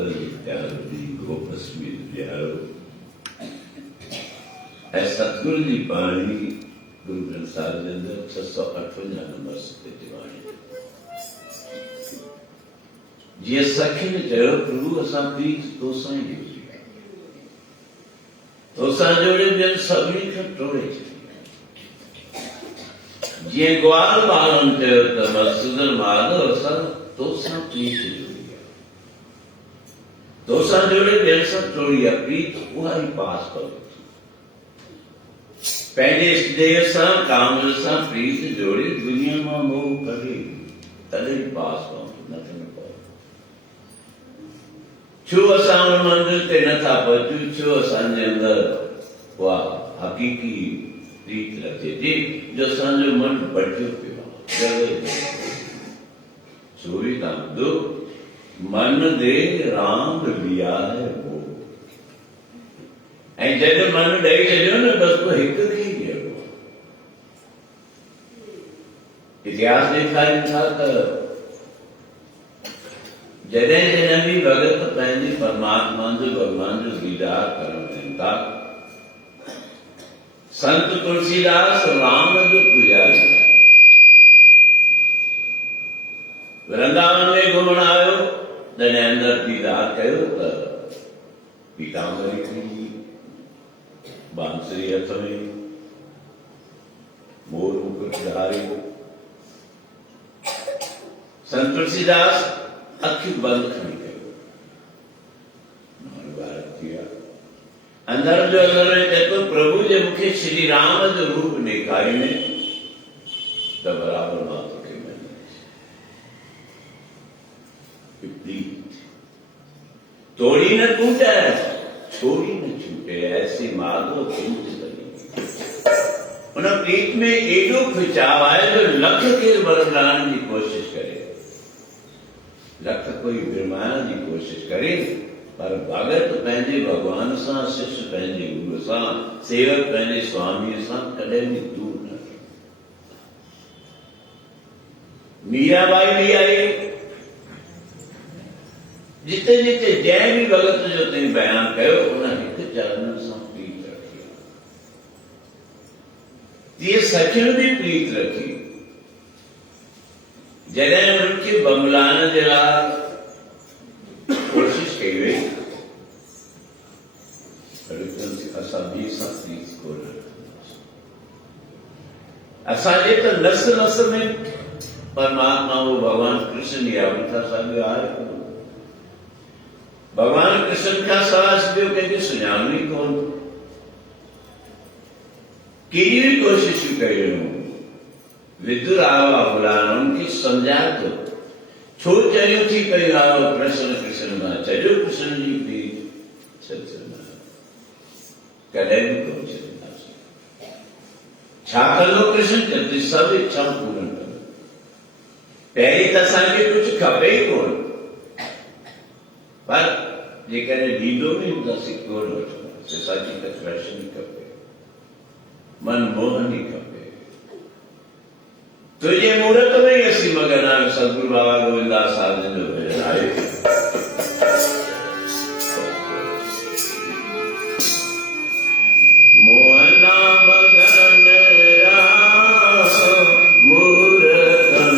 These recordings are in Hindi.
नारद प्यारो जी गोपस्मी प्यारो ऐ सतगुरु की बाणी गुरु ग्रंथ साहिब के अंदर 658 नंबर से दीवानी जे सखी ने चयो प्रभु असां प्रीत तोसां ई जोड़ी तोसां जोड़े ॿियनि सभिनी खे टोड़े छॾी जीअं ग्वाल ॿारनि चयो त मधुसूदन माधव असां तोसां प्रीत जोड़ी आहे तोसां जोड़े ॿियनि सां टोड़ी आहे प्रीत उहा ई पास पवे पंहिंजे इष्टदेव सां कामल सां प्रीत जोड़े दुनिया मां मोह कढे तॾहिं पास पवंदो न त न छो असां उन मंदिर ते नथा पहुचूं छो असांजे अंदरि उहा हक़ीक़ी प्रीत रचे थी जो असांजो मन बटियो पियो आहे चोरी तव्हां ॿुधो मन दे राम लिया है वो ऐं जॾहिं मन ॾेई छॾियो न बसि पोइ हिकु खे ई ॾियणो आहे इतिहास ॾेखारीनि था त जॾहिं जॾहिं बि भगत पंहिंजे परमात्मा जो भगवान जो दीदार करण वञनि था संत तुलसीदास राम जो पुजारी वृंदावन में घुमण आयो तॾहिं अंदरि दीदार कयो त पीतांबरी थी बांसुरी हथ में मोर मुकुट धारी संत तुलसीदास अखियूं बंदि खणी कयो भारत थिया अंदर जो अंदर चए थो प्रभु जे मूंखे श्री राम जो रूप ॾेखारींदे त बराबरि मां तोखे मञींदुसि तोड़ी न टूटे छोड़ी न छूटे ऐसे माधव प्रीत बनी उन प्रीत में एॾो खिंचाव आहे जो लख खे बरतलाइण जी कोशिश करे लख कोई विरमाइण जी कोशिश करे पर भगत पंहिंजे भगवान सां शिष्य पंहिंजे गुरू सां सेवक पंहिंजे स्वामीअ सां कॾहिं बि दूर न मीराबाई बि आई जिते जिते जंहिं बि भगत जो तई बयान कयो उन हिकु चरण सां प्रीत रखी तीअं सखियुनि बि प्रीत रखी जॾहिं उन्हनि खे बमलाइण जे लाइ कोशिश कई वई असां ॿी सां प्रीत कोन असांजे त नस नस में परमात्मा वो भगवान कृष्ण जी अवतार सां आहे भगवान कृष्ण खां सवाइ ॿियो कंहिंखे सुञाणो ई कोन केॾी बि कोशिशूं कयूं विदुर आयो आहे बुलाइण उनखे सम्झाए थो छो चयूं थी पयूं आयो कृष्ण कृष्ण मां चयो कृष्ण जी बि कॾहिं बि कोन छॾींदासीं छा कंदो कृष्ण चवंदी सभु इच्छाऊं पूरन कंदो पहिरीं त असांखे कुझु खपे ई कोन पर जेकॾहिं ॾींदो बि हूंदासीं कोन वठंदासीं असांजी त कृष्ण ई खपे मनमोहन ई खपे तुंहिंजे मुहूर्त में ई असीं मगन आहियूं सतगुरु बाबा गोविंदास साहिब जो भजन आहे मोहना मगन मुहूर्त में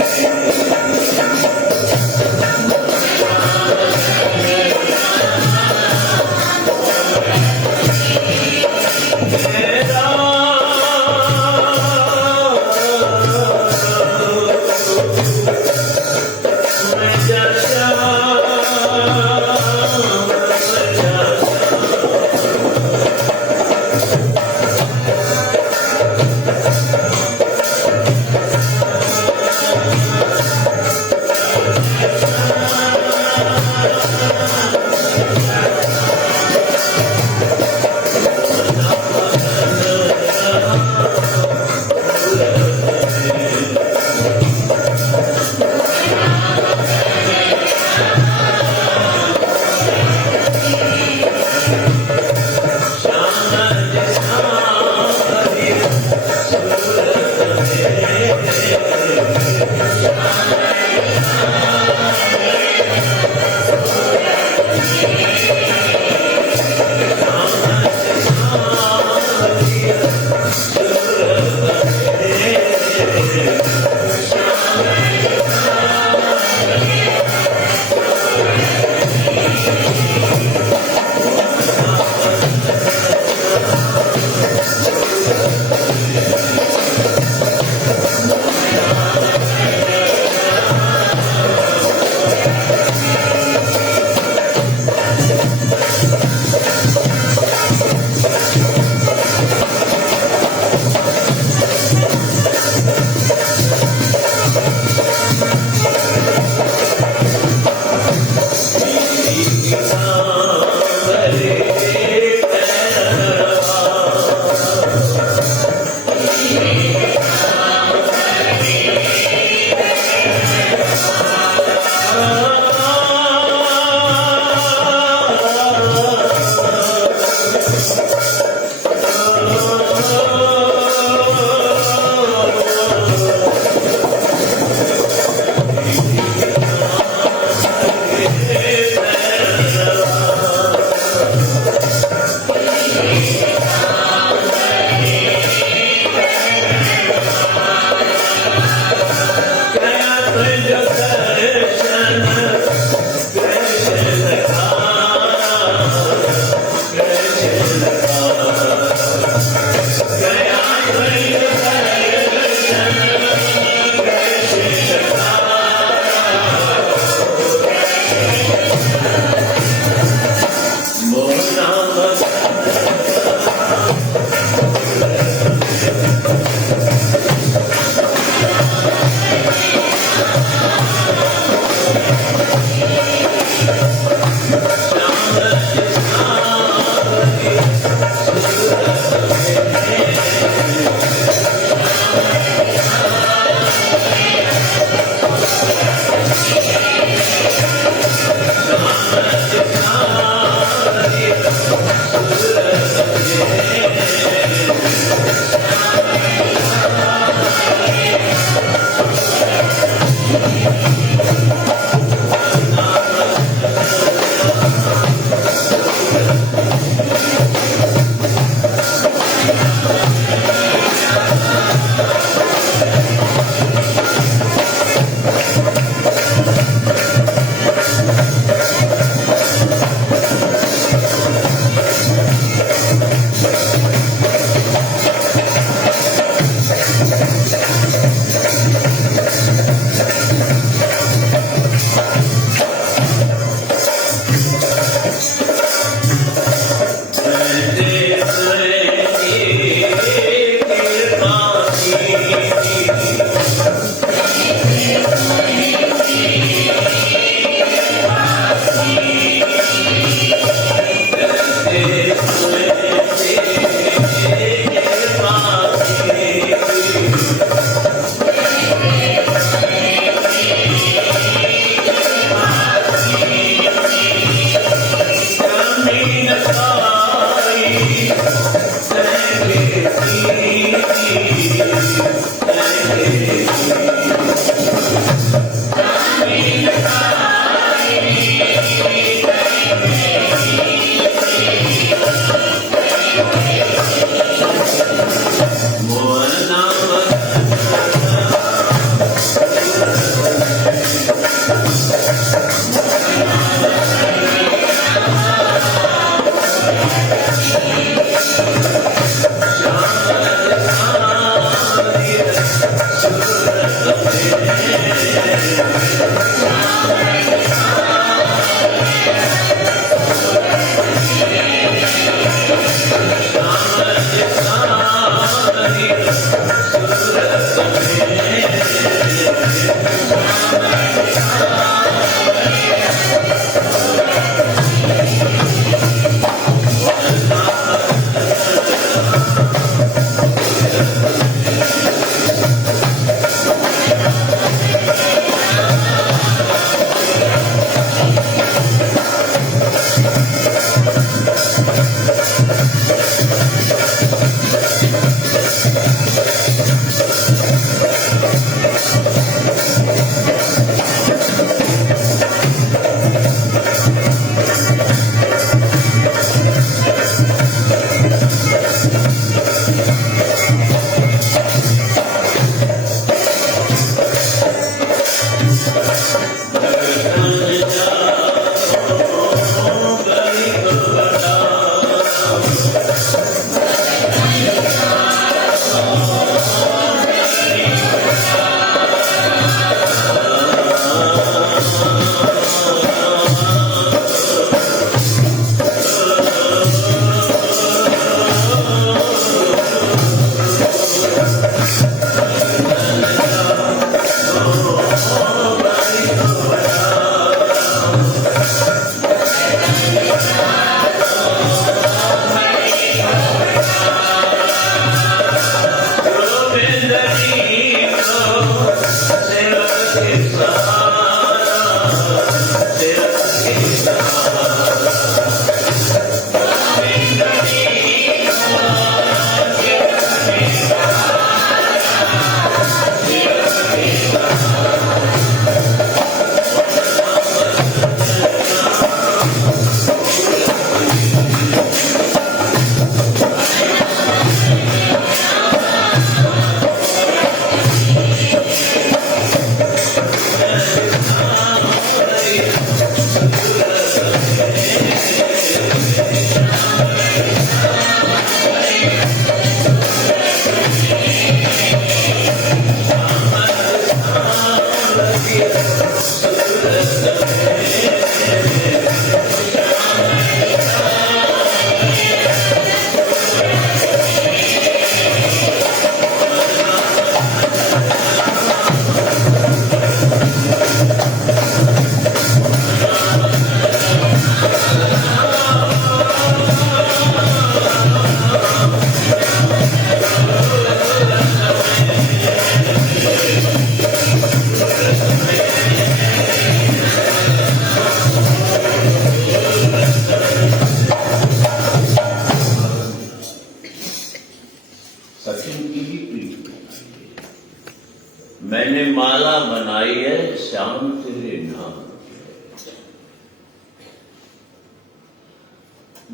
मैंने माला बनाई है श्याम तेरे नाम।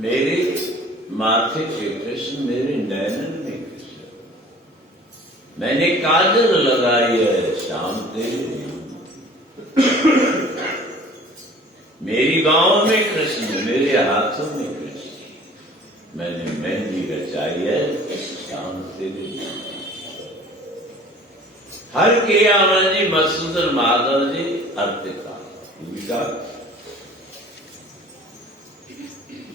मेरे माथे के कृष्ण, मेरे नैनन में कृष्ण। मैंने काजल लगाई है श्याम तेरे नाम। मेरी बाहों में कृष्ण, मेरे हाथों में कृष्ण। मैंने मेहंदी रचाई है श्याम तेरे नाम। हर क्रियावन जी मधुसूदन माधव जी अर्पिता।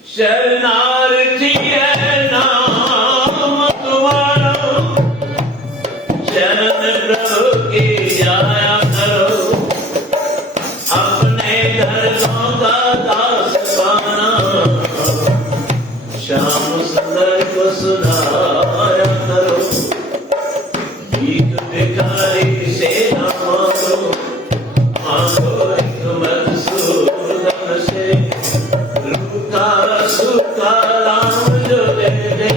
शरणार्थी है नाम तुम्हारा, शरण प्रभु की जाया करो, अपने दर्दों का दास पाना, श्याम सुंदर को सुनाया करो, गीत भिखारी से न मांगो, मांगो एक मधुसूदन से, रूखा सूखा राम जो दे दे,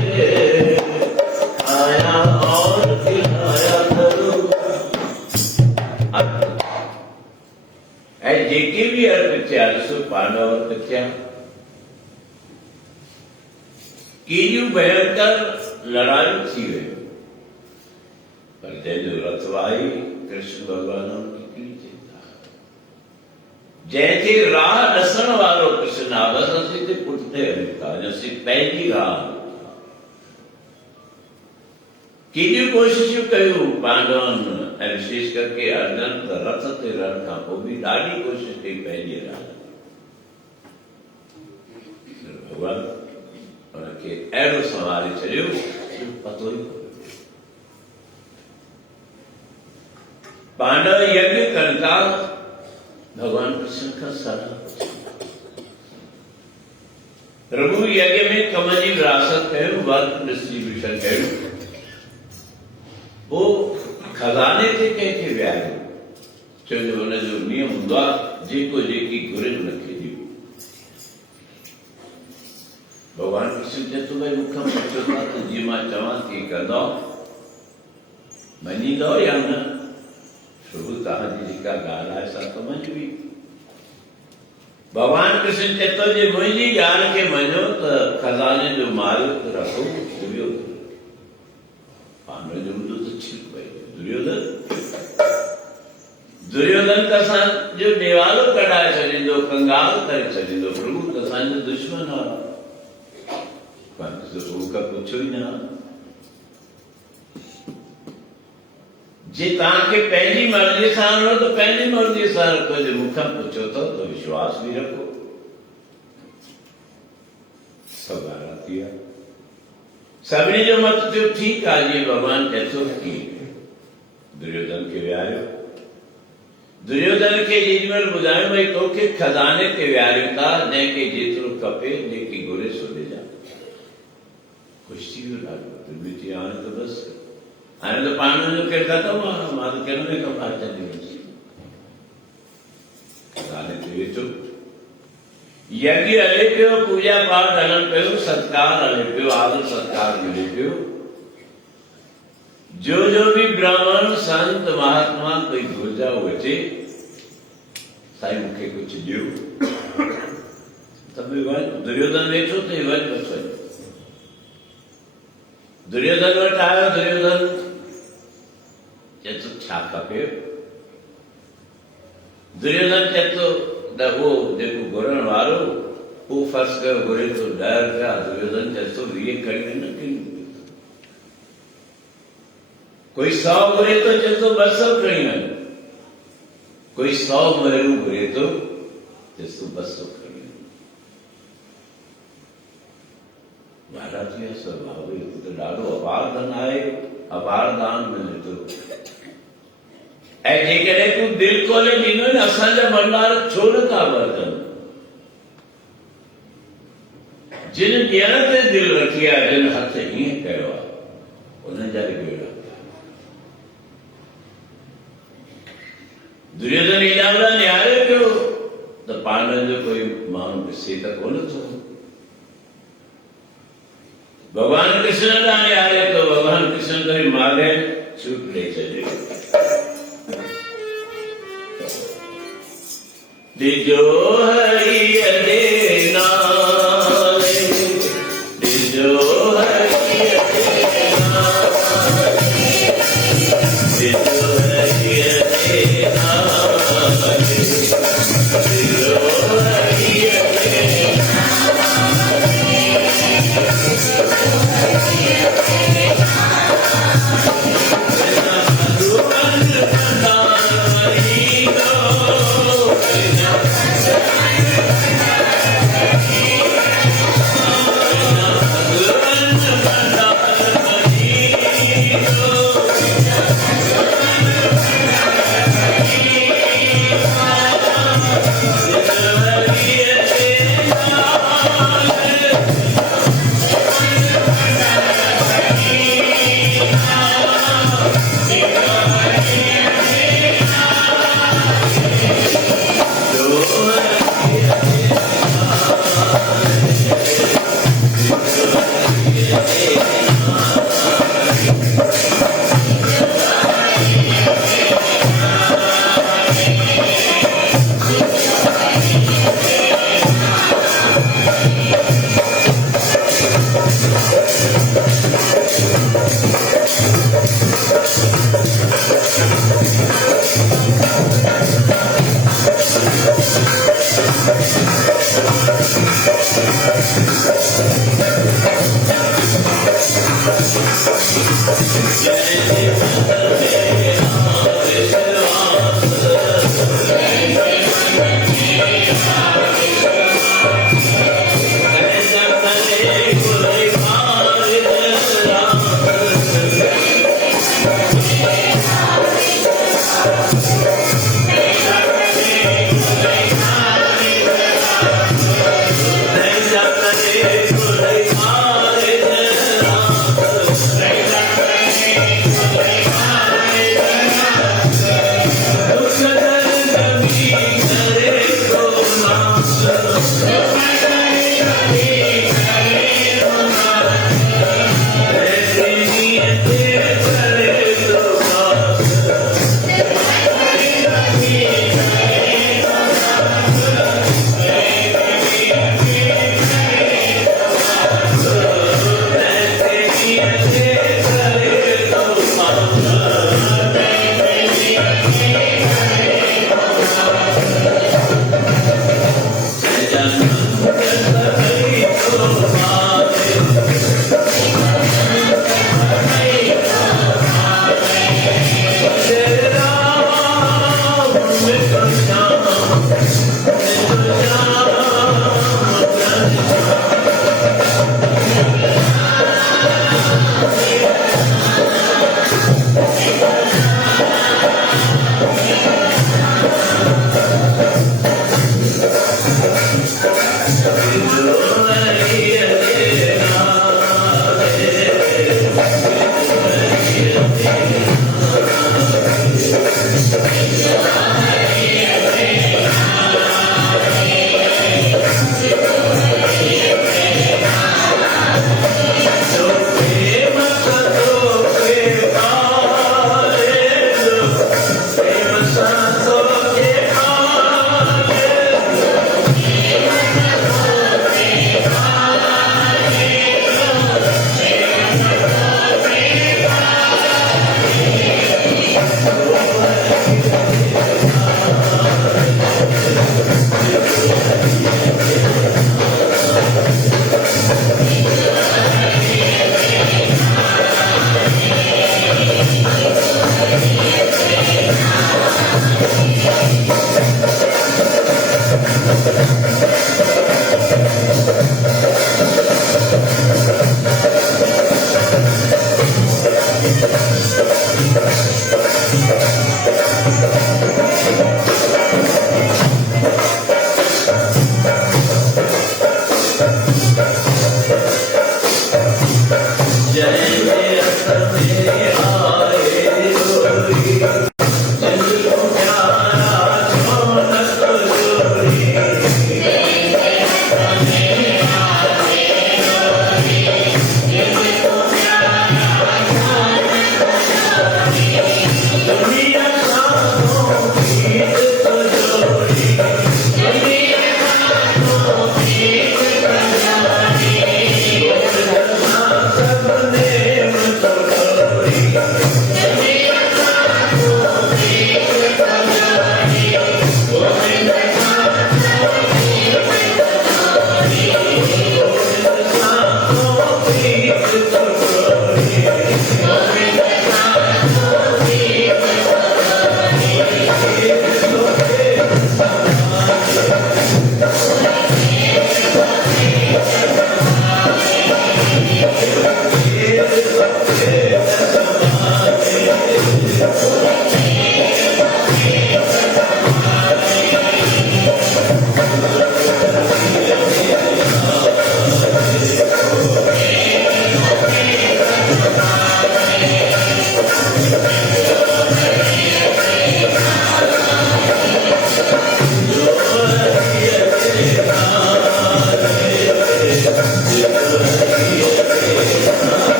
आया और खिलाया करो। ऐं जेके बि अर्थ थिया ॾिसो पांडव अर्थ थिया, केॾियूं भयंकर लड़ायूं थी वयूं, पर जंहिंजो रथ वाही कृष्ण भॻवान निकिरी चिंता, जंहिंखे राह ॾसण वारो कृष्ण आहे, बसि असीं ते पुठिते हली था, असीं पंहिंजी राह, केॾियूं कोशिशूं कयूं पांडवनि ऐं विशेष करके अर्जुन त रथ ते रहण खां पोइ बि ॾाढी कोशिशि कई पंहिंजी राह, भॻवान उनखे अहिड़ो संवारे छॾियो जो पतो ई कोन्हे। पांडव यज्ञ कनि था, भगवान कृष्ण खां सलाह प्रभु यज्ञ में कम जी विरासत कयो, वर्क डिस्ट्रीब्यूशन कयो, पोइ खज़ाने ते कंहिंखे विहारियो, छो जो हुनजो नियम हूंदो आहे जेको जेकी घुरे हुनखे ॾियो। भगवान कृष्ण चए थो भई मूंखां पुछो था त जीअं मां चवां थी कंदो, मञींदो या न? प्रभु तव्हांजी जेका ॻाल्हि आहे सा त मञबी। भगवान कृष्ण चए थो जे मुंहिंजी ॻाल्हि खे मञो त खज़ाने जो मालिक रखो दुर्योधन। पांडव जो मुंडो त छिक पई, दुर्योधन त असांजो देवालो कढाए छॾींदो, कंगाल करे छॾींदो, प्रभु त असांजो दुश्मन आहे, प्रभु खां पुछो ई न। जे तव्हांखे पंहिंजी मर्ज़ी सां हलो त पंहिंजी मर्ज़ी सां रखो, जे मूंखां पुछो था त विश्वास बि रखो। सभु ॻाल्हि थी आहे, सभिनी जो मत थियो ठीकु आहे, जीअं भॻवान चए थो ठीकु आहे। दुर्योधन खे विहारियो, दुर्योधन खे जेॾी महिल ॿुधायो भई तोखे खज़ाने ते विहारियो था, जंहिंखे जेतिरो खपे जेकी घुरे सो ॾिजां। ख़ुशि थी वियो ॾाढो, हाणे त बसि, हाणे त पांडवनि जो केरु ख़तमु आहे, मां त कहिड़ो न कमु आहे छॾींदुसि। खज़ाने ते वेठो, यज्ञ हले पियो, पूजा पाठ हलनि पियो, सत्कार हले पियो, आदर सत्कार मिले पियो। जो भी ब्राह्मण संत महात्मा कोई घुर्जा अचे, साईं मूंखे कुझु ॾियो, त वञ। दुर्योधन वेठो त वञ बसि वञ। दुर्योधन वटि आयो, दुर्योधन चए थो छा खपे? दुर्योधन चए थो त उहो जेको घुरण वारो, उहो फर्ज़ कयो घुरे थो 10 रुपया, दुर्योधन चए थो 20 खणी न किन, कोई 100 घुरे तो चए थो 200 खणी वञ, कोई 100 महरू घुरे तो चए थो 200 खणी वञ। महाराज स्वभाव तो ॾाढो अपार धन आहे, अपार दान मिले थो। ऐं जेकॾहिं तूं दिलि खोले ॾींदो न, असांजा भंडार छो न था वधनि? जिन ॾियण ते दिलि रखी आहे, जिन हथ हीअं कयो आहे, उन्हनि जा बि बेड़ा। दुर्योधन एॾा वॾा निहारे पियो त पांडवनि जो कोई माण्हू ॾिसे त कोन थो। भगवान कृष्ण ॾांहुं निहारे तो भगवान कृष्ण तो मागे छूट ॾेई छॾियो। ॾिजो हरिअ जे नाले, ॾिजो हरिअ जे नाले, ॾिजो हरिअ जे नाले, ॾिजो हरिअ जे नाले।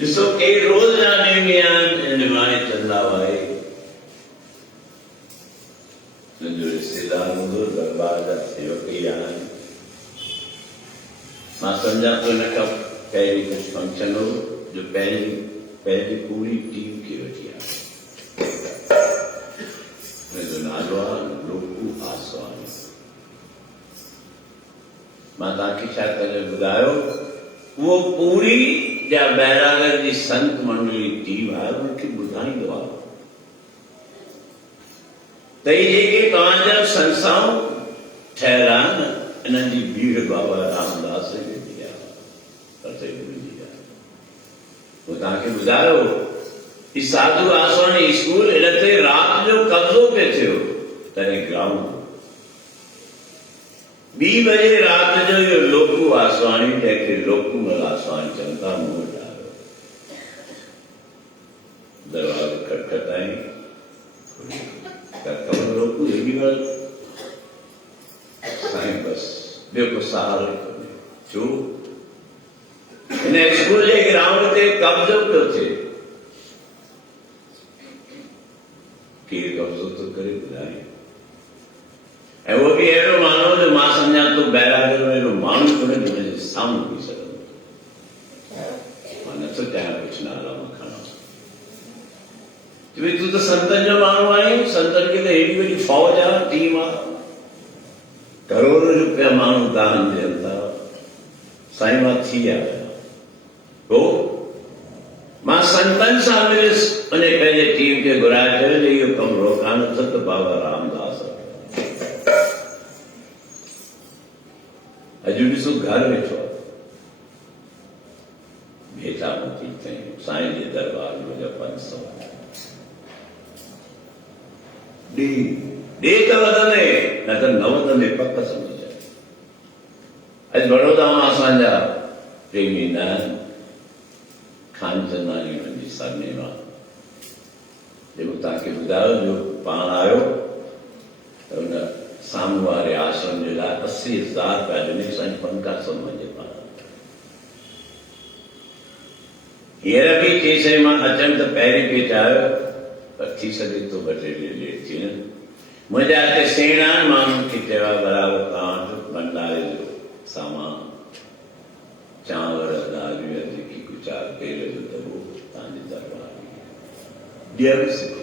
ॾिसो के रोज़ाने में निभाए चंदा भाई रिश्तेदारों को दरबार जा सेवक ही आए मां समझा तो न कब पहली कुछ फंक्शन हो जो पहली पूरी टीम की वठी आहे जो नालो आहे लोकू आसवानी मां तव्हांखे छा करे ॿुधायो वो पूरी जा बैरागर जी संत मंडली टीम आहे उनखे ॿुधाईंदो आहे त इहे जेके तव्हांजा संस्थाऊं ठहियल आहिनि इन्हनि जी भीड़ बाबा रामदास जी आहे वो तव्हांखे ॿुधायो ही साधू आसवानी स्कूल इन ते राति जो कब्ज़ो पे थियो तॾहिं ग्राउंड 2 बजे राति जो इहो लोकू आसवानी जंहिंखे लोकूमल आसवानी चवनि था मूं वटि आयो दरवाज़ो खटखटाई ख़बर लोकू हेॾी महिल साईं बसि ॿियो को सहारो कोन्हे छो हिन स्कूल जे ग्राउंड ते कब्ज़ो पियो थिए केरु कब्ज़ो थो करे ॿुधाए ऐं उहो बि अहिड़ो माण्हू जो मां सम्झां थो बैरागर में अहिड़ो माण्हू कोन्हे जो हुनजे साम्हूं बीह सघंदो मां नथो चाहियां कुझु नाला मां खणां भई तूं त संतनि जो माण्हू आहीं संतनि खे त हेॾी वॾी फौज आहे टीम आहे करोड़ रुपया माण्हू दान ॾियनि था साईं मां थी आहियां पोइ मां संतनि सां मिलियुसि उन पंहिंजे टीम खे घुराए चयो जो इहो कमु रोकां नथो त बाबा रामदास अॼु ॾिसो घर वेठो आहे भेटा मोती कयूं साईं जे दरबार में मुंहिंजा 500 ॾे त वधंदे न त न वधंदे पक सम्झ अॼु बड़ौदा मां असांजा प्रेमी न खानचंदानी मुंहिंजी सरनेम आहे जेको तव्हांखे ॿुधायो जो पाण आयो त हुन साम्हूं वारे आश्रम जे लाइ 80,000 रुपया ॾिनी साईं पंका सम जे पाण हींअर बि चई मां अचनि त पहिरीं पेज आयो पर थी सघे थो 2 टे ॾींहं लेट थी वञे मुंहिंजा हिते सेण आहिनि माण्हुनि खे चयो आहे बराबरि तव्हां वटि भंडारे जो सामान चांवर दालियूं जेकी कुझु आहे तेल जो दॿो तव्हांजे दरबार में ॾियणु सिखो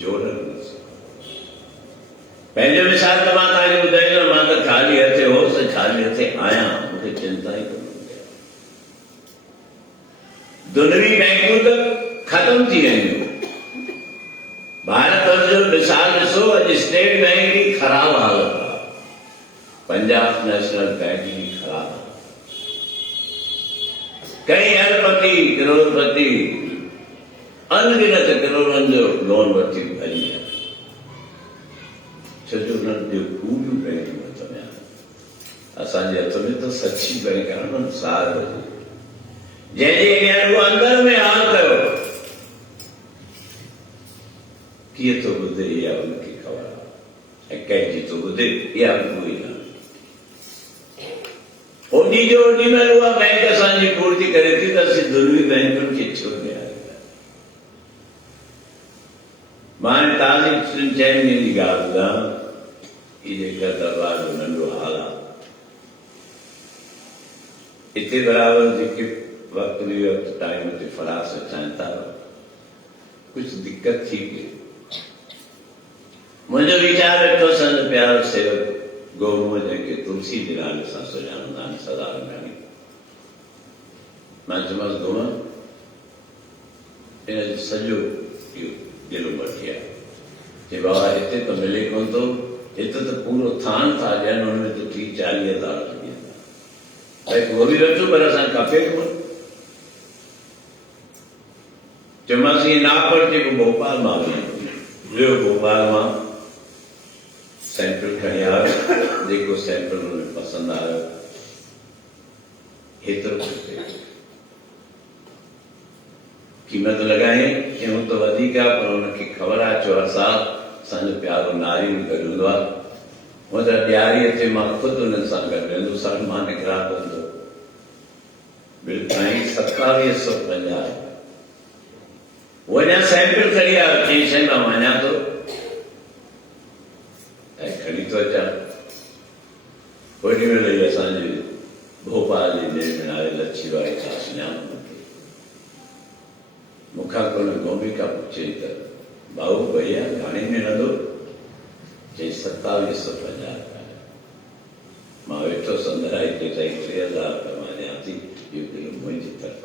जोड़णु न सिखो पंहिंजो मिसाल त मां तव्हांखे ॿुधाईंदुमि मां त ख़ाली हथे होसि ख़ाली हथे आहियां मूंखे चिंता ई कोन्हे दुनियावी बैंकूं त ख़तम थी वयूं भारत वर्ष जो मिसाल ॾिसो अॼु स्टेट बैंक जी ख़राब हालत आहे पंजाब नेशनल बैंक जी ख़राब कई अरबपति करोड़पति अनगिनत करोड़नि जो लोन वठी भरी आहे छो जो उन्हनि जो पूरियूं बैंक हथ में आहे असांजे हथ में त सची बैंक आहे न सार जंहिंजे अॻियां उहो अंदर में हाल कयो कीअं थो ॿुधे इहा उनखे ख़बर आहे ऐं कंहिंजी थो ॿुधे इहा बि कोई न ओॾी जो ओॾी महिल उहा बैंक असांजी पूर्ति करे थी त असीं दुनियावी बैंकुनि खे छो ॾियां मां ताज़ी 3 ॾींहंनि जी ॻाल्हि ॿुधायां ही जेका दरबार जो नंढो हाल आहे हिते बराबरि जेके वक़्तु बेवक़्तु टाइम ते फरास अचनि था कुझु दिक़त थी पई मुंहिंजो वीचार वेठो संत प्यारो सेवक गोमूअ जंहिंखे तुलसी जे नाले सां सुञाणंदा आहिनि सदारंगानी मां चयोमांसि गोम हिनजो सॼो इहो दिलि वठी आहे चई बाबा हिते त मिले कोन थो हिते त पूरो थान था ॾियनि हुन में त 30-40 हज़ार भई उहो बि वठो पर असांखे खपे कोन चयोमांसि इहे नापड़ जेको भोपाल मां वियो भोपाल मां सैंपल खणी आयो जेको सैंपल हुनमें पसंदि आयो हेतिरो खपे क़ीमत लॻाई चयूं त वधीक आहे पर हुनखे ख़बर आहे छो हर साल असांजो प्यारो नारियल गॾु हूंदो आहे हूअं त ॾियारीअ ते मां ख़ुदि हुननि सां गॾु वेंदुसि सां मां निकिरा कंदो बिल साईं 2750 वो अञा सैंपल खणी आयो चई साईं मां वञा थो ओॾी महिल ई असांजे भोपाल जे निर्मणाए लच्छीबाई खां सुञाण वरिती। मूंखां कोन गोमिका पुछे त भाऊ भैया घणे मिलंदो? चई 2750। मां वेठो संदराई ते चई 3000 त मां ॾियां थी, इहो किलो मुंहिंजी तरफ़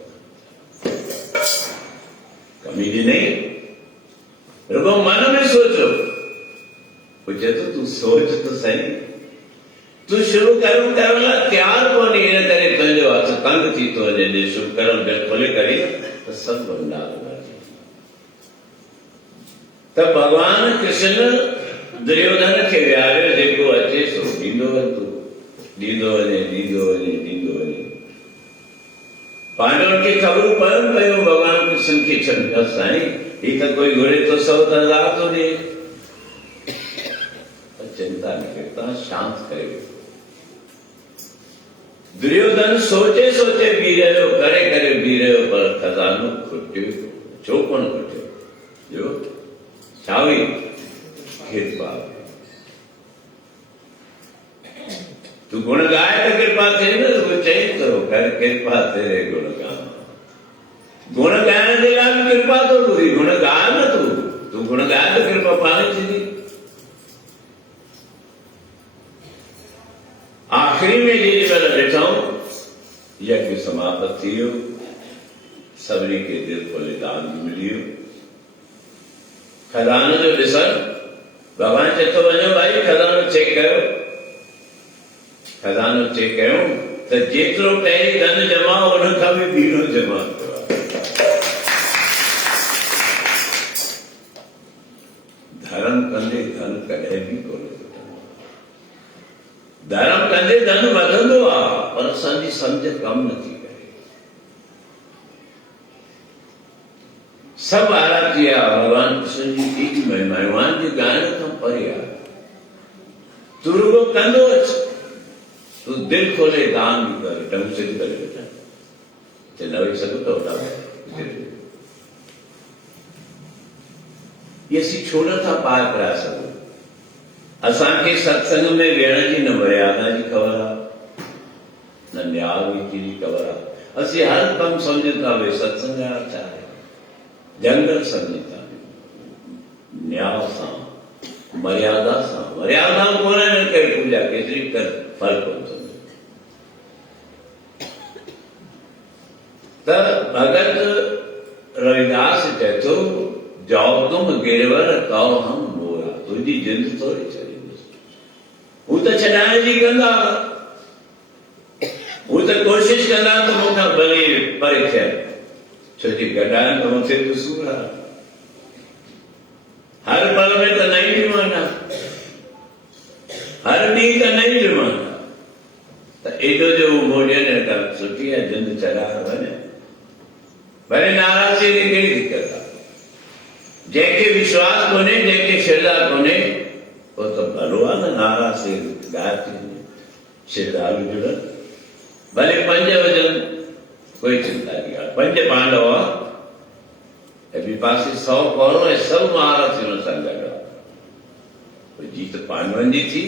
कमी ॾिनई। रुगो मन में सोचो, पुछे तो तूं सोच तो सही, तूं शुरू करण लाइ तयारु कोन्हे, इन करे तुंहिंजो हथ तंग थी थो वञे। शुरू करण दिलि खोले करे त सभु भंडार त भॻवान कृष्ण दुर्योधन खे विहारियो, जेको अचे सो ॾींदो वञ, तूं ॾींदो वञे ॾींदो वञे ॾींदो वञे। पांडवनि खे ख़बरूं पवनि पयूं भॻवान कृष्ण खे, छॾ साईं ही त कोई घुरे थो 100 त 1000 थो ॾे। चिंता न कयो, तव्हां शांत कयो। दुर्योधन सोचे सोचे बी रहियो, करे करे बी रहियो, पर खज़ानो खुटियो। छो कोन खुटियो? जो छा हुई? कृपा। तूं गुण ॻाए त कृपा थिए न, तूं चई थो कर कृपा तेरे गुण गान। गुण ॻाइण जे लाइ बि कृपा थो घुरी, गुण ॻाए न तूं गुण ॻाए त कृपा पाण ई थींदी। आख़िरी में जेॾी महिल ॾिठऊं यज्ञ समाप्त थी वियो, सभिनी खे दिलि खोले दान मिली वियो। खज़ानो जो ॾिसण भॻवान चए थो वञो भाई खज़ानो चेक कयो। खज़ानो चेक कयूं त जेतिरो पहिरीं धन जमा हो उन खां बि ॿीणो जमा थियो आहे। धर्म कंदे धन कॾहिं बि कोन घटंदो। धर्म कंदे धन वधंदो आहे, पर असांजी सम्झ कम नथी करे। सभु आराधी आहे भॻवान कृष्ण जी एॾी महिमा, भॻवान जे ॻाइण खां परे आहे। तूं रुगो कंदो अच, तूं दिलि खोले दान बि कर, ढंग से करे वेठा न वेही सघो त ये असीं छो नथा पार कराए सघूं? असांखे सत्संग में वेहण जी न मर्यादा जी ख़बर आहे, न न्याय नीति जी ख़बर आहे। असीं हर कमु सम्झूं था भई सत्संग जा छा आहे, जंगल सम्झूं था। न्याय सां, मर्यादा सां, मर्यादा कोन न करे पूजा केतिरी कर, फल कोन थो मिले। त भगत रविदास चए थो, जाओ तुम गिरवर कहो हम मोरा। तुंहिंजी जिंद थोरी छॾींदुसि, हू त छॾाइण जी कंदा, हू त कोशिश कंदा त मूंखां भले परे थियनि, छो कि गॾाइण त मथे बि सूर आहे। हर पल में त नई डिमांड आहे, हर ॾींहुं त नई डिमांड आहे। त एॾो जो मोडियनि त सुठी आहे, जिंद छॾाइण वञे, भले नाराज़गी जी कहिड़ी दिक़त आहे। जंहिंखे विश्वास कोन्हे, जंहिंखे श्रद्धा कोन्हे, उहो त भलो आहे न, नाराज़गी गायब थी वञे, श्रद्धालु जुड़नि, भले 5 वजन, कोई चिंता जी ॻाल्हि। 5 पांडव ऐं ॿी पासे 100 कौरव ऐं सभु महारथी हुन सां गॾु आहे। जीत पांडवनि जी थी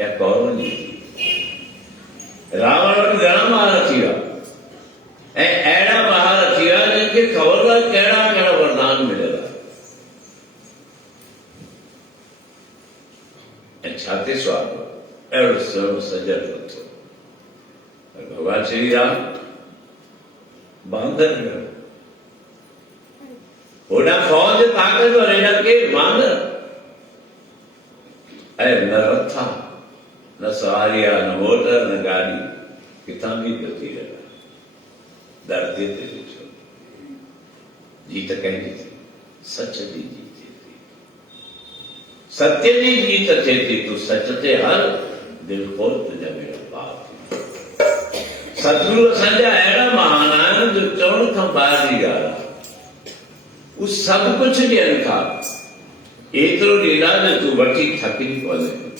या कौरवनि जी थी? रावण वटि घणा महारथी हुआ ऐं अहिड़ा महारथी हुआ जिनखे ख़बर आहे कहिड़ा कहिड़ा वरदान मिलियल आहे ऐं छा ते स्वाद हो, अहिड़ो सुहिणो सजल अथो। भॻवान श्री राम बांदर होॾा फौज ताक़तवर, हेॾा के बांदर, ऐं न रथा, न सवारी आहे, न मोटर, न गाॾी, किथां बि गति रहिया धरती ते ॾिठो। जीत कंहिंजी थी? सच जी जीत थी, सत्य जी जीत थिए थी। तूं सच ते हल, दिलि खोल, तुंहिंजा मेरा पाप थी। सतगुरु असांजा अहिड़ा महान आहिनि जो चवण खां ॿाहिरि जी ॻाल्हि आहे। उहो सभु कुझु ॾियनि था, एतिरो ॾींदा जो तूं वठी थकिजी पवंदे।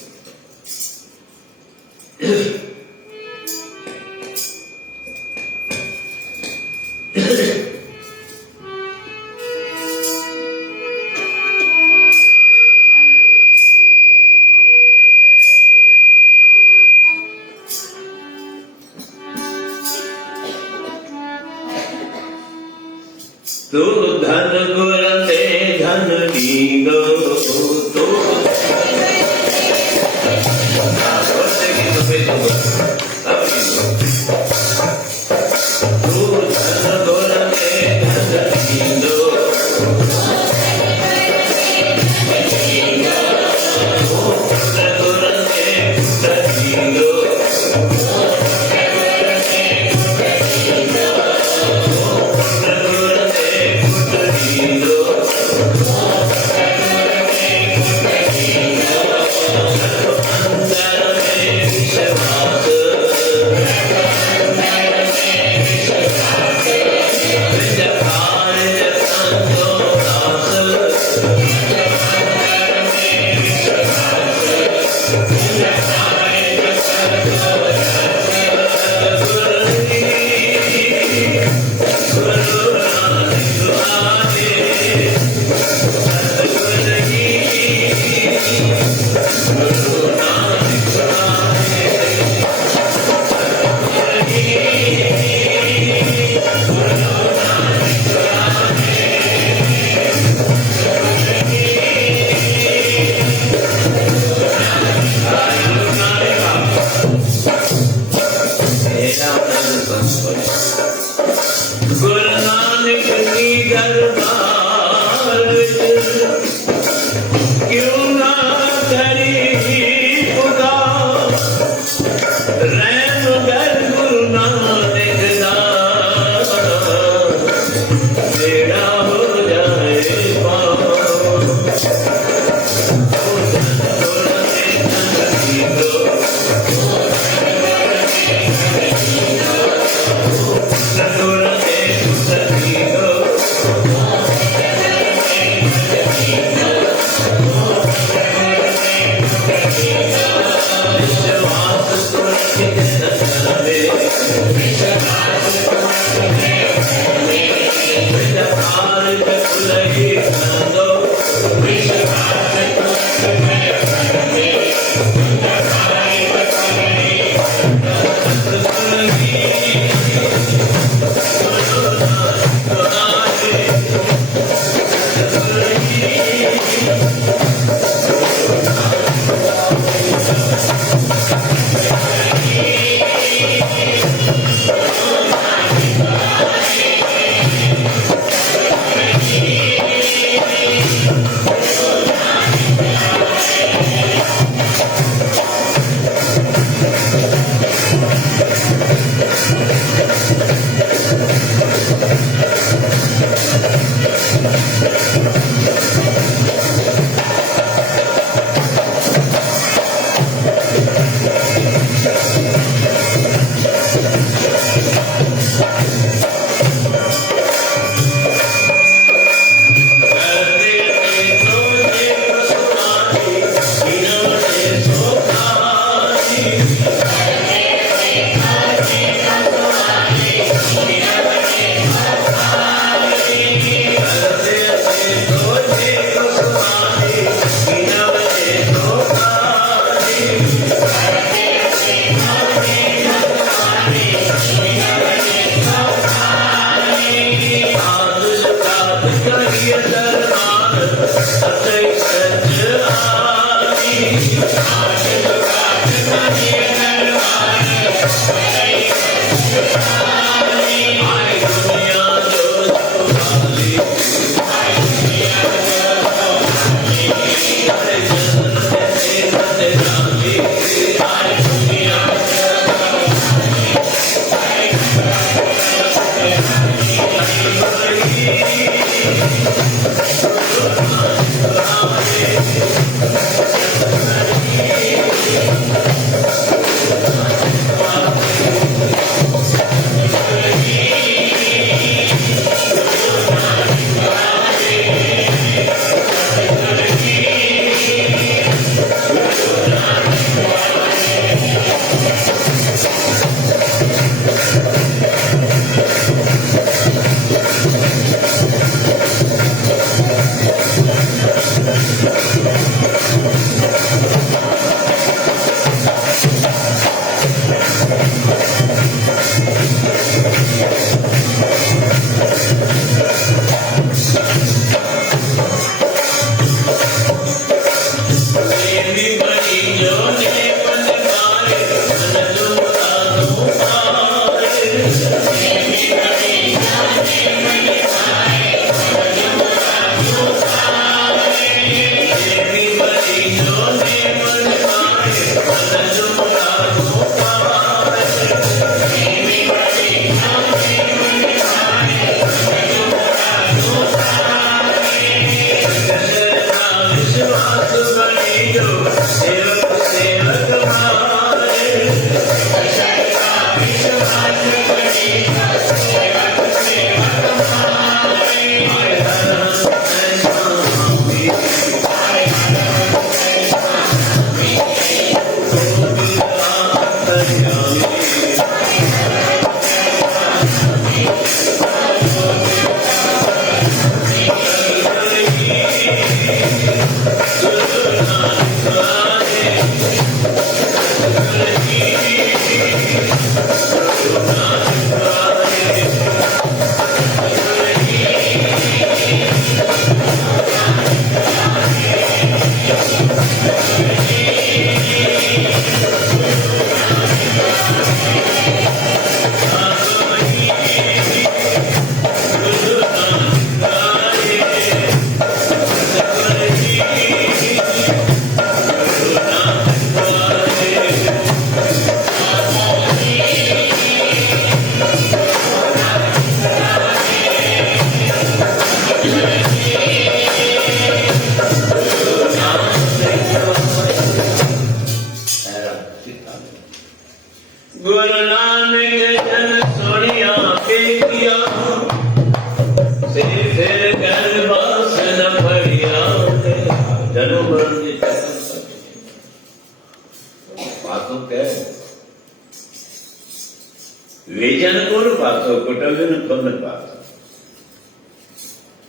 तो कुटुंब ने खुद पाता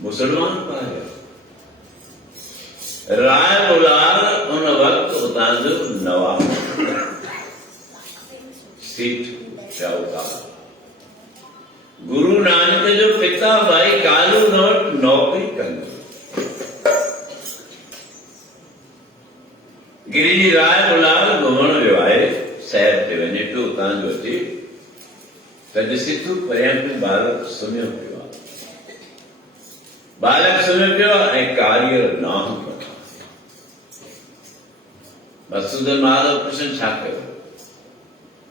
मुसलमान पाया राय बुलार उन वक्त उतांजो नवाब सीट शाहूकार गुरु नानक जो पिता भाई कालू नोट नौकरी कंदो गिरी जी राय बुलार घुमण वियो आहे सैर ते वञे पियो उतां जो अचे त ॾिसे थो परियां में बालक सुम्हियो पियो आहे बालक सुम्हियो पियो आहे ऐं कारीगर नाम वठां मसूदन माधव कृष्ण छा कयो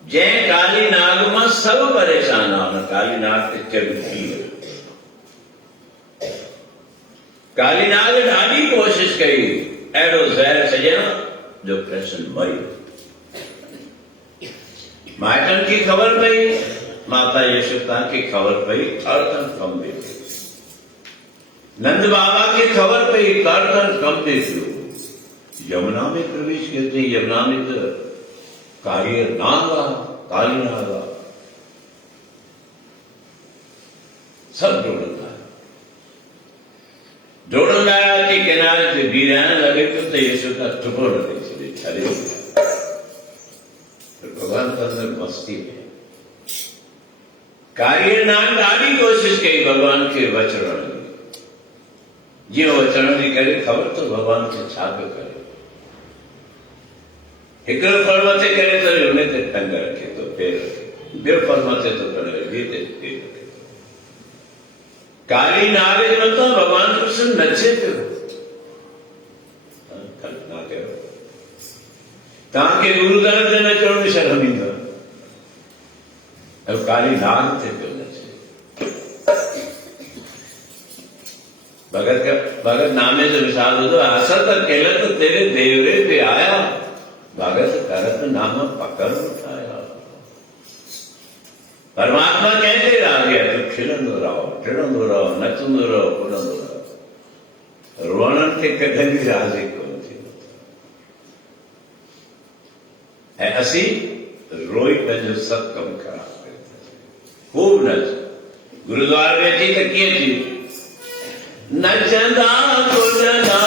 जंहिं काली नाग मां सभु परेशान आहे हुन काली नाग ते चढ़ी थी वियो काली नाग ॾाढी कोशिश कई अहिड़ो ज़हर छॾियां जो कृष्ण मरी माइटनि खे ख़बर पई माता यशोदा खे ख़बर पई तड़कन कंबे नंद बाबा खे ख़बर पई तड़कन कंबे पियो यमुना में प्रवेश करते यमुना में तो कारीगर नागा काली नागा सब डोड़ंदा के किनारे से बीह रहने लगे तो यशोदा टुकड़ो लगे चले छड़े भगवान के अंदर मस्ती है कारीगर नाग ॾाढी कोशिश कई भगवान के वचण जीअं वचण जी करे ख़बर तो भगवान खे छा पियो करे हिकिड़ो फल मथे करे तो हुन ते टंग रखे तो पेर रखे ॿियो फल मथे तो करे ॿिए ते पेर रखे काली नाग जे मथां भगवान कृष्ण नचे पियो कल्पना कयो तव्हांखे गुरुदर ते नचण में शर्म ईंदव काली नाग ते पियो नचे भगत नामे जो विशाल हो हसत केलत तेरे देवरे पे आया भगत करत नाम पकड़ उठाया परमात्मा कहते रहा गया तो खिलंदो रहो टिड़ंदो रहो नचंदो रहो कुॾंदो रहो रोअण खे कॾहिं बि राज़ी कोन थींदो ऐं असीं रोई पंहिंजो सभु कमु ख़राब करे खूब नच गुरुद्वारे में अची त कीअं थी नचंदा कुॾंदा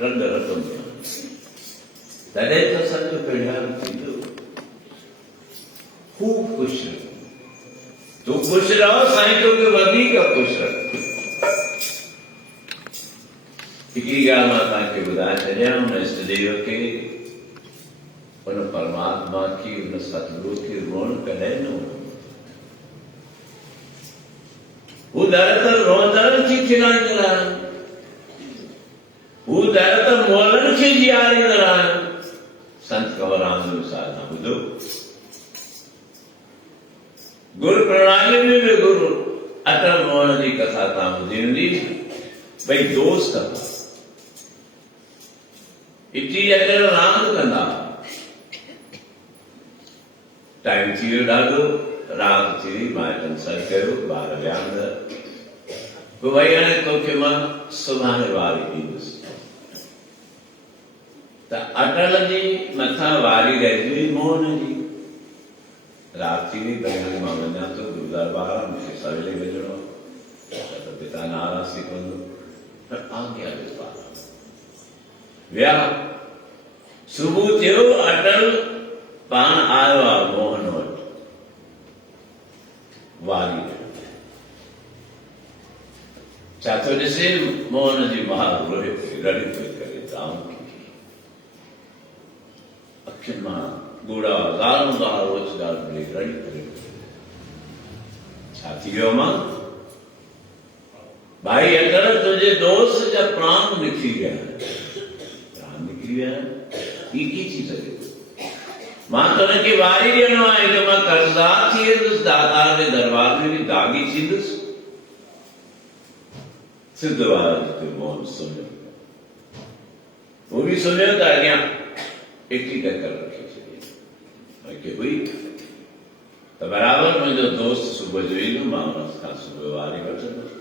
रंग रतन तॾहिं त असांजो कल्याण थींदो। खूब खुश रहो, तूं खुश रहो, साईं तोखे वधीक खुश रख। हिकिड़ी ॻाल्हि मां तव्हांखे ॿुधाए छॾियां, उन इष्टदेव खे, उन परमात्मा खे, उन सतगुरु खे रोअण कॾहिं न वणंदो। हू दर ते रोअंदड़नि खे खिलाईंदड़ आहिनि, हू दर ते मोलनि खे जीआरींदड़ आहिनि। संत कंवरराम जो साधना ॿुधो, गुरु प्रणाली में भी गुरु अटल मोहन जी कथा तव्हां ॿुधी हूंदी, भई दोस्त हुआ, इटी अगरि रांदि कंदा, टाइम थी वियो ॾाढो, राति थी वई, माइटनि सॾु कयो, ॿार विया अंदरि, पोइ भई हाणे तोखे मां सुभाणे वारी ॾींदुसि। त अटल जी मथां वारी रहिजी हुई मोहन जी। राति थी वई, भई हाणे मां वञा थो गुरु दरबार, मूंखे सवेल वञिणो, त पिता नाराज़ थी पवंदो, त आज्ञा ॾियो ॿार। विया, सुबुह थियो, अटल पाण आयो आहे मोहन वटि वारी में। छा थो ॾिसे, मोहन जी महार रोए पई, रड़ी पई करे, जाम अखियुनि मां ॻोड़ा ज़ारूं ज़ार ओचिदा रड़ी करे। छा थी वियो मां? भाई अटल, तुंहिंजे दोस्त जा प्राण निकिरी विया आहिनि। प्राण निकिरी विया आहिनि, हीअ कीअं थी सघे? मां त हुनखे वारी ॾियणो आहे त मां कर्ज़दार थी वेंदुसि, दातार जे दरबार में बि दागी थींदुसि। सिद्ध वारो मोहन सुनियो, वो भी सुनियो त अॻियां एतिरी टकर रखी छॾी हुई त बराबरि मुंहिंजो दोस्त सुबुह जो ईंदो, मां हुन खां सुबुह वारी वठंदुसि।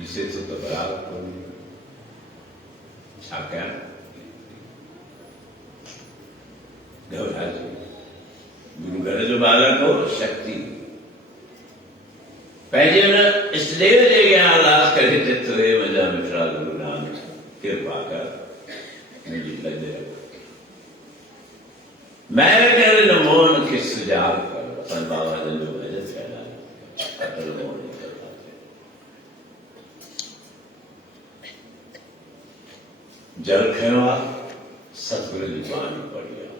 ॾिसे थो त बराबरि कोन्हे, छा कयां? घबराइजे, गुरु घर जो बालक हो, शक्ति पंहिंजे हुन इष्टदेव जे अॻियां अरदास करे चित रे, मुंहिंजा मिठड़ा गुरु नानक कृपा कर, मुंहिंजी लॼ रख, महिर कर हिन मोहन खे सुजाॻ कर। असांजे बाबा जन जो भॼन थियल आहे, अटल मोहन जी कथा थियल। जल खयो आहे, सतगुरु जी बाणी पढ़ी आहे,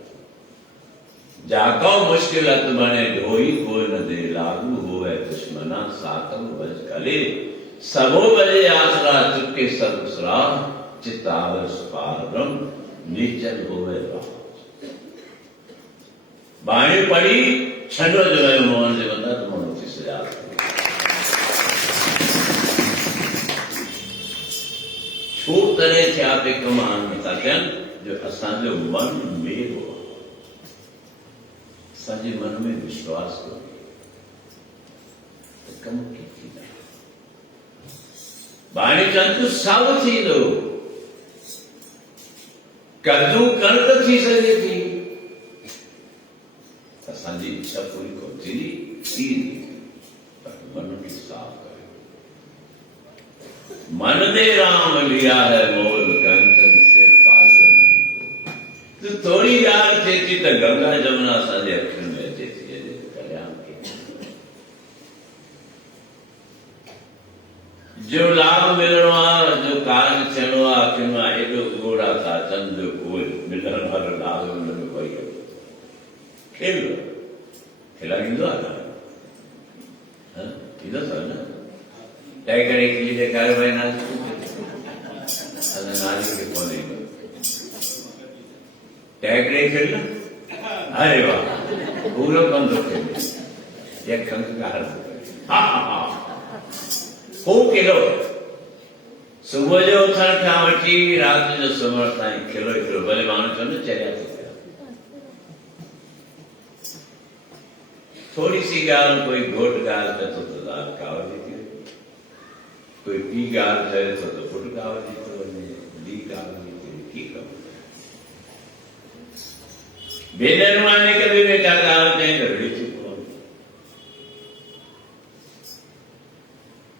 जाको मुश्किलत बने ढोई, कोई न दे लागू, होवे दुश्मना सातम वज कले, सबो बजे आसरा चुपके सदसरा, चितावस पारब्रह्म नीचल होवे राह। बाणी पढ़ी, छंडो जो है मोहन जे बंदा तो मोहन की सजा। छूट करे थिया पे कमान था कनि, जो असांजो मन में हो, असांजे मन में विश्वास कोन्हे त कम कीअं थींदा। बाणी चंद साव थींदो, कद्दू कणिक थी सघे थी, असांजी इच्छा पूरी कोन थींदी, पर मन खे साफ़ कयो। मन दे राम लिया है मोल, कंचन से पाए नहीं। तो थोड़ी ॻाल्हि थिए थी त गंगा जमुना असांजे अखियुनि में अचे थी, कल्याण जो लाभ मिलणो आहे, जो कार्य थियणो आहे, अखियुनि मां एॾो ॻोड़ा था अचनि, जो उहे मिलण वारो लाभ हुन में कोई खेल खिलाईंदो आहे न, ईंदो अथव न, तंहिं करे खिली ॾेखारे भई नाली खे कोन्हे, तंहिं करे खेल न, अरे वाह, पूरो कम थो खेल, एक खंकार खूब खिलो, सुबुह जो उथण खां वठी राति जो सुम्हण ताईं खिलो ई खिलो, भले माण्हू चवनि चरिया थी पिया। थोड़ी सी ॻाल्हि, कोई घोट ॻाल्हि करे थो त दाल कावड़ी थी वञे, कोई ॿी ॻाल्हि करे थो त पुटु कावड़ी थो वञे, ॿी कावड़ी थी वञे, की कमु? भेनरूं आहिनि, हिक ॿिए में का ॻाल्हि कई त विड़ी थी पवनि,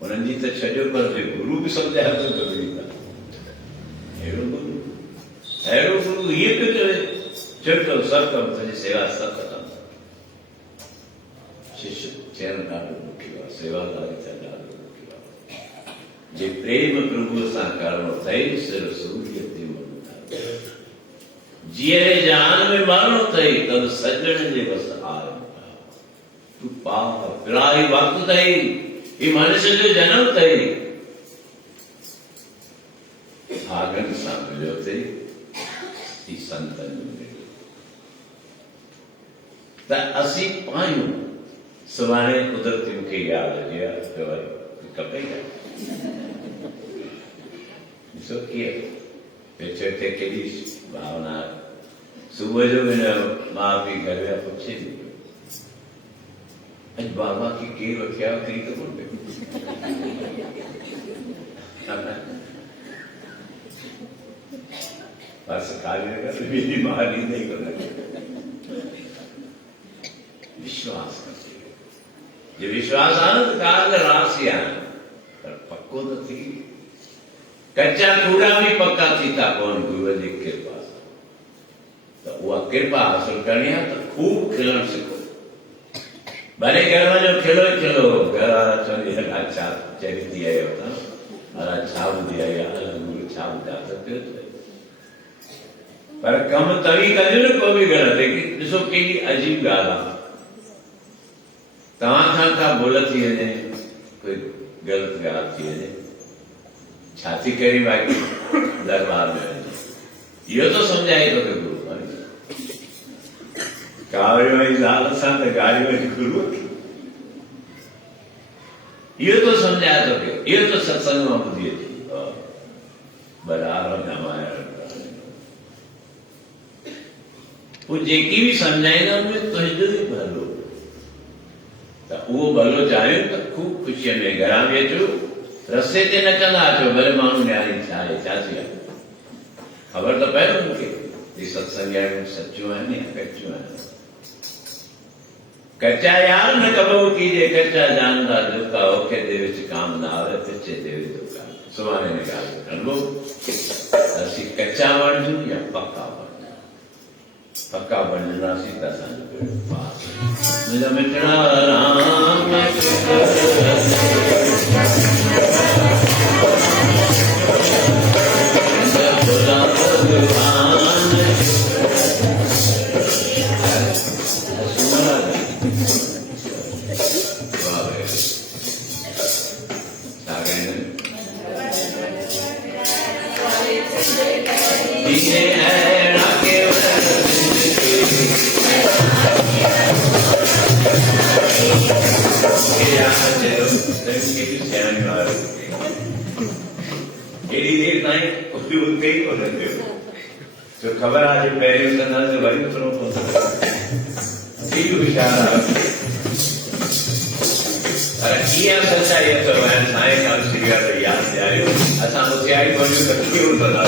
उन्हनि जी त छॾियो, पर गुरु बि सम्झाए थो ज़रूरी आहे। अहिड़ो गुरु इहे पियो चवे, चयो सभु कमु तुंहिंजी सेवा सभु ख़तमु। शिष्य चयणु ॾाढो ॾुखियो आहे, सेवादारी थियणु ॾाढो ॾुखियो आहे। जे प्रेम प्रभुअ सां करणो अथई, सिर सूर्य ते मनु ठाहे। जीअरे जान में मरणो अथई, तब सजण जे बस आयो। तूं पाप पिराई वक़्तु अथई, ही मनुष्य जो जनम अथई। भागन सां मिलियो अथई, ही संतन में मिलियो। त असीं पायूं सुभाणे कुदरती मूंखे यादि अची आहे, खपे ॾिसो कीअं वेठे वेठे केॾी भावना। सुबुह जो बि माउ पीउ घर विया पुछे बि अॼु बाबा खे केरु वठी आयो, कई त कोन पियो। बस खाली मेरी मां ॾींदे ई कोन। विश्वास जे विश्वास आहे न त कारगर रासी आहे, पर पक्को त थी। कच्चा कूड़ा भी पक्का थी था पवनि गुरूअ जी कृपा सां। त उहा कृपा हासिल करणी आहे त खूब खिलणु सिखो। भले घर वञो खिलो ई खिलो, घर वारा चवंदी अलाए छा चरी थी आयो, अलाए छा ॿुधी आई आहे, गुरू छा ॿुधायो त पियो थिए। पर कमु तवी कजो न को बि ग़लति। लेकिन ॾिसो केॾी अजीब ॻाल्हि आहे, तव्हां खां का भुल थी वञे, कोई ग़लति ॻाल्हि थी वञे, छा थी करी भाई दरबार में वञे, इहो तो सम्झाए थो गुरु। कावड़े वारी ज़ाल सां त गाड़ी में गुरु इहो तो सम्झाए थो पियो, इहो तो सत्संग मां ॿुधी अचे। बराबरि रामायण पोइ जेकी बि सम्झाईंदा उनमें तुंहिंजो ई भलो, त उहो भलो चाहियो त खूब ख़ुशीअ में घरां बि अचो, रस्ते ते न कंदा अचो, भले माण्हू न्यारी छा आहे, छा थी आहे, ख़बर त पए न मूंखे ही सत्संग सचियूं आहिनि या कचियूं आहिनि। कच्चा यार न कबो कीजिए, कच्चा जानदा दुका, ओखे दे विच काम ना आवे, कच्चे दे विच दुका। सुभाणे ने ॻाल्हि करिबो, असीं कच्चा बणिजूं या पक्का बणिजूं। पक्का बणिजंदासीं त असांजो बेड़ो पार। मुंहिंजा मिठड़ा राम तो खबर आज पहले संदर्भ से वही उतरो ठीक विचार अरे किया सच्चाई है तो मैं साए काल श्री याद से आयो असा तो आई कोई तकलीफ होता